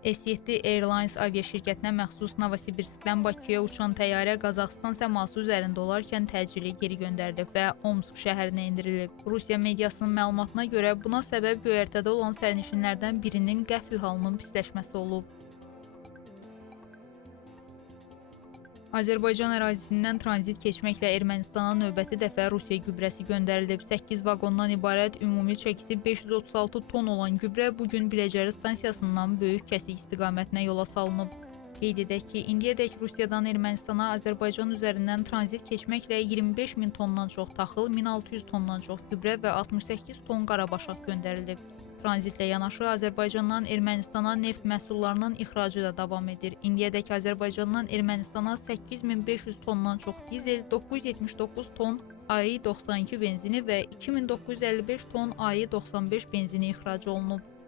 S7 Airlines aviaşirkətinə məxsus Novosibirskdən Bakıya uçan təyyarə Qazaxıstan səması üzərində olarkən təcili geri göndərilib və Omsk şəhərinə endirilib. Rusiya mediasının məlumatına görə buna səbəb göyərtədə olan sərnişinlərdən birinin qəfil halının pisləşməsi olub. Azərbaycan ərazisindən tranzit keçməklə Ermənistana növbəti dəfə Rusiya gübrəsi göndərilib. 8 vaqondan ibarət ümumi çəkisi 536 ton olan gübrə bugün Biləcəri stansiyasından Böyük Kəsik istiqamətinə yola salınıb. Qeyd edək ki, indiyədək Rusiyadan Ermənistana Azərbaycan üzərindən tranzit keçməklə 25 min tondan çox taxıl, 1600 tondan çox gübrə və 68 ton qarabaşaq göndərilib. Tranzitlə yanaşı Azərbaycandan Ermənistana neft məhsullarının ixracı da davam edir. İndiyədək Azərbaycandan Ermənistana 8500 tondan çox dizel, 979 ton AI-92 benzini və 2955 ton AI-95 benzini ixrac olunub.